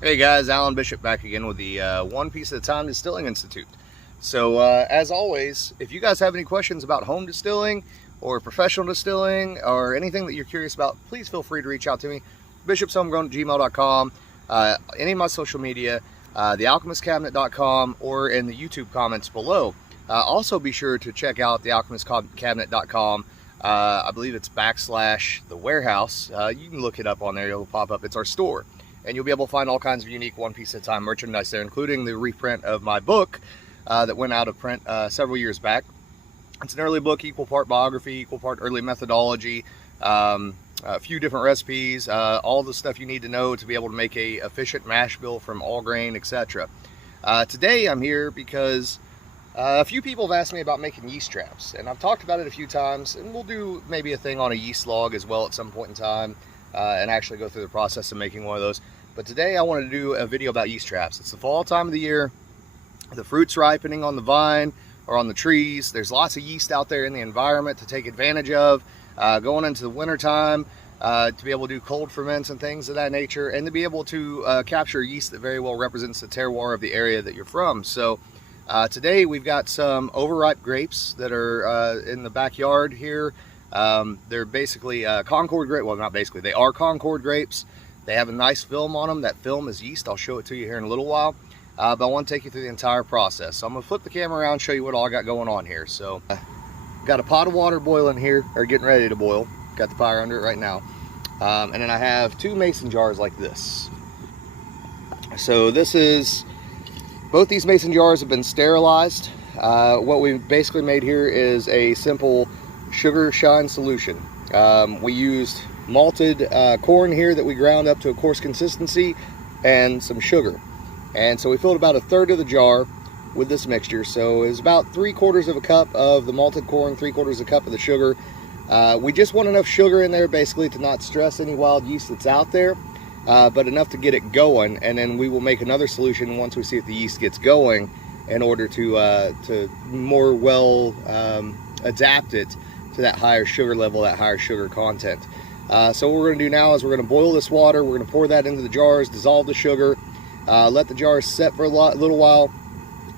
Hey guys, Alan Bishop back again with the One Piece at a Time Distilling Institute. So as always, if you guys have any questions about home distilling or professional distilling or anything that you're curious about, please feel free to reach out to me. bishopshomegrown@gmail.com, any of my social media, thealchemistcabinet.com, or in the YouTube comments below. Also be sure to check out thealchemistcabinet.com. I believe it's / the warehouse. You can look it up on there, it'll pop up. It's our store. And you'll be able to find all kinds of unique One Piece at a Time merchandise there, including the reprint of my book that went out of print several years back. It's an early book, equal part biography, equal part early methodology, a few different recipes, all the stuff you need to know to be able to make a efficient mash bill from all grain, etc. Today I'm here because a few people have asked me about making yeast traps, and I've talked about it a few times, and we'll do maybe a thing on a yeast log as well at some point in time, and actually go through the process of making one of those. But today I wanted to do a video about yeast traps. It's the fall time of the year. The fruit's ripening on the vine or on the trees. There's lots of yeast out there in the environment to take advantage of. Going into the winter time, to be able to do cold ferments and things of that nature, and to be able to capture yeast that very well represents the terroir of the area that you're from. So today we've got some overripe grapes that are in the backyard here. They're basically Concord grape. Well, not basically, they are Concord grapes. They have a nice film on them. That film is yeast. I'll show it to you here in a little while. But I want to take you through the entire process. So I'm going to flip the camera around and show you what all I got going on here. So got a pot of water boiling here, or getting ready to boil. Got the fire under it right now. And then I have 2 mason jars like this. So this is, both these mason jars have been sterilized. What we've basically made here is a simple sugar shine solution. We used malted corn here that we ground up to a coarse consistency, and some sugar. And so we filled about 1/3 of the jar with this mixture. So it's about 3/4 of a cup of the malted corn, 3/4 of a cup of the sugar. We just want enough sugar in there basically to not stress any wild yeast that's out there, but enough to get it going. And then we will make another solution once we see if the yeast gets going, in order to more well adapt it to that higher sugar level, that higher sugar content. So what we're going to do now is we're going to boil this water. We're going to pour that into the jars, dissolve the sugar, let the jars set for a little while,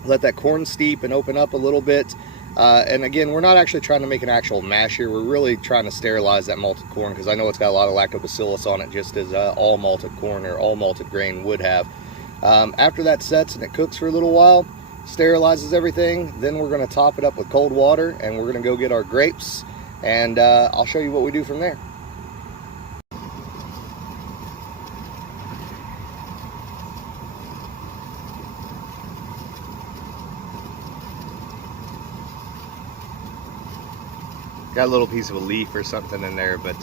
let that corn steep and open up a little bit. And again, we're not actually trying to make an actual mash here. We're really trying to sterilize that malted corn, because I know it's got a lot of lactobacillus on it, just as all malted corn or all malted grain would have. After that sets and it cooks for a little while, sterilizes everything, then we're going to top it up with cold water, and we're going to go get our grapes, and I'll show you what we do from there. Got a little piece of a leaf or something in there, but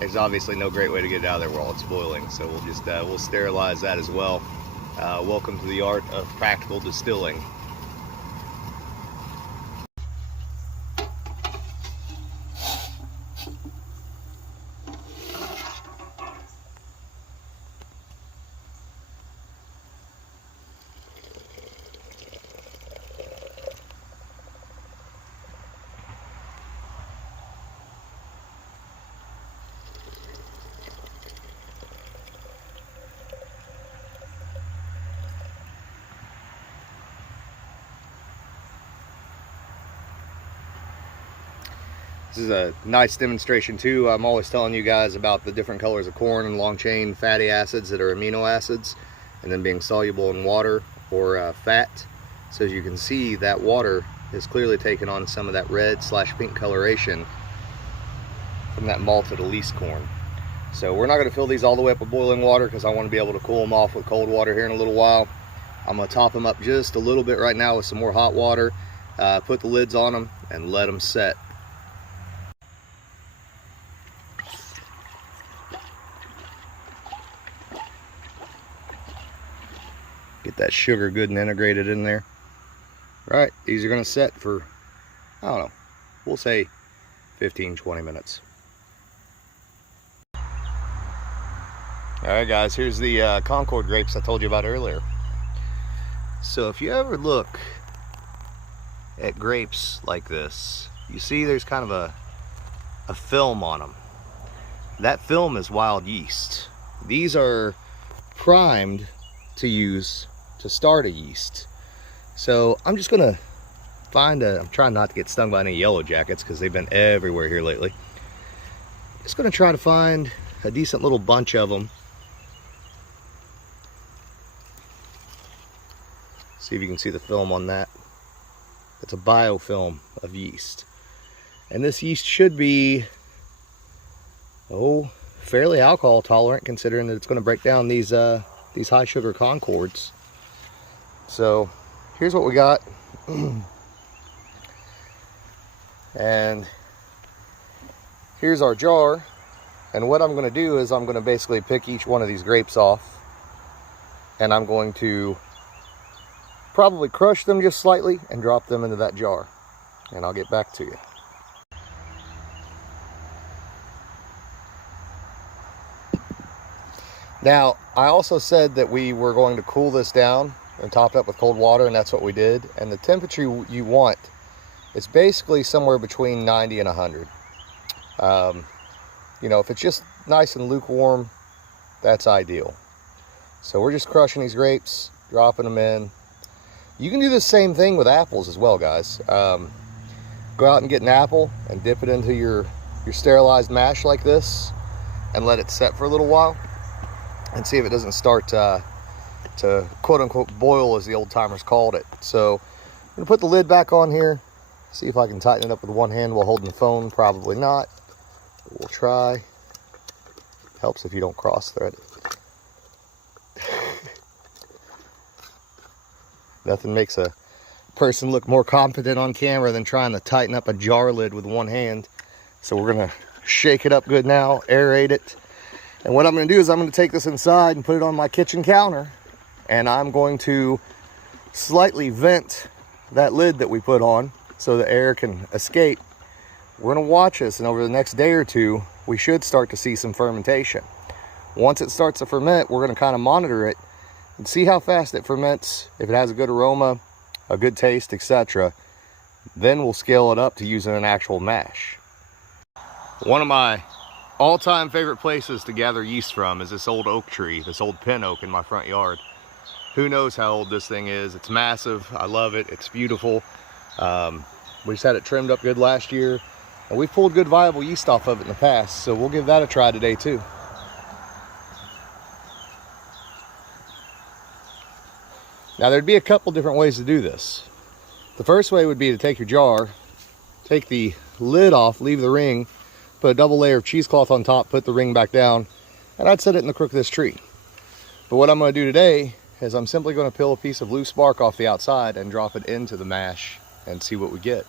there's obviously no great way to get it out of there while it's boiling, so we'll just we'll sterilize that as well. Welcome to the art of practical distilling. This is a nice demonstration too. I'm always telling you guys about the different colors of corn and long chain fatty acids that are amino acids, and then being soluble in water or fat. So as you can see, that water is clearly taken on some of that red/pink coloration from that malted Elise corn. So we're not going to fill these all the way up with boiling water, because I want to be able to cool them off with cold water here in a little while. I'm going to top them up just a little bit right now with some more hot water, put the lids on them, and let them set. Get that sugar good and integrated in there. Right, these are going to set for, I don't know, we'll say 15-20 minutes. Alright guys, here's the Concord grapes I told you about earlier. So if you ever look at grapes like this, you see there's kind of a film on them. That film is wild yeast. These are primed to use to start a yeast. So I'm just gonna I'm trying not to get stung by any yellow jackets because they've been everywhere here lately. Just gonna try to find a decent little bunch of them. See if you can see the film on that. It's a biofilm of yeast. And this yeast should be, fairly alcohol tolerant, considering that it's going to break down these high sugar Concords. So here's what we got. And here's our jar. And what I'm going to do is I'm going to basically pick each one of these grapes off, and I'm going to probably crush them just slightly and drop them into that jar, and I'll get back to you. Now, I also said that we were going to cool this down and top it up with cold water, and that's what we did. And the temperature you want is basically somewhere between 90 and 100. You know, if it's just nice and lukewarm, that's ideal. So we're just crushing these grapes, dropping them in. You can do the same thing with apples as well, guys. Go out and get an apple and dip it into your sterilized mash like this and let it set for a little while and see if it doesn't start to quote unquote boil, as the old timers called it. So I'm gonna put the lid back on here, see if I can tighten it up with one hand while holding the phone. Probably not. We'll try. Helps if you don't cross thread it. Nothing makes a person look more competent on camera than trying to tighten up a jar lid with one hand. So we're gonna shake it up good now, aerate it. And what I'm gonna do is I'm gonna take this inside and put it on my kitchen counter, and I'm going to slightly vent that lid that we put on so the air can escape. We're gonna watch this, and over the next day or two, we should start to see some fermentation. Once it starts to ferment, we're gonna kind of monitor it and see how fast it ferments. If it has a good aroma, a good taste, etc., then we'll scale it up to using an actual mash. One of my all-time favorite places to gather yeast from is this old oak tree, this old pin oak in my front yard. Who knows how old this thing is? It's massive. I love it. It's beautiful. We just had it trimmed up good last year, and we've pulled good viable yeast off of it in the past, so we'll give that a try today too. Now, there'd be a couple different ways to do this. The first way would be to take your jar, take the lid off, leave the ring, put a double layer of cheesecloth on top, put the ring back down, and I'd set it in the crook of this tree. But what I'm going to do today is I'm simply going to peel a piece of loose bark off the outside and drop it into the mash and see what we get.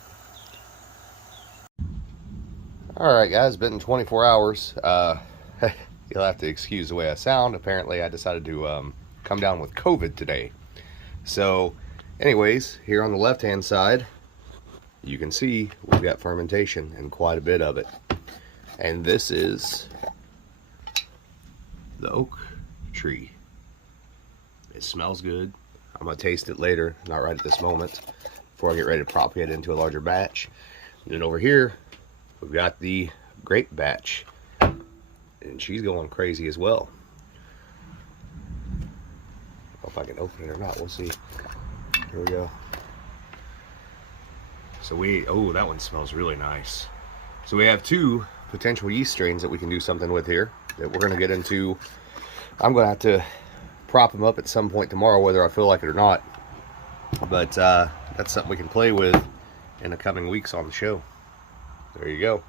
Alright guys, it's been 24 hours. You'll have to excuse the way I sound. Apparently I decided to come down with COVID today. So anyways, here on the left hand side, you can see we've got fermentation and quite a bit of it. And this is the oak tree. It smells good. I'm gonna taste it later, not right at this moment, before I get ready to propagate it into a larger batch. And then over here, we've got the grape batch, and she's going crazy as well. I don't know if I can open it or not, we'll see. Here we go. So oh, that one smells really nice. So we have two potential yeast strains that we can do something with here that we're gonna get into. I'm gonna have to prop them up at some point tomorrow, whether I feel like it or not. But that's something we can play with in the coming weeks on the show. There you go.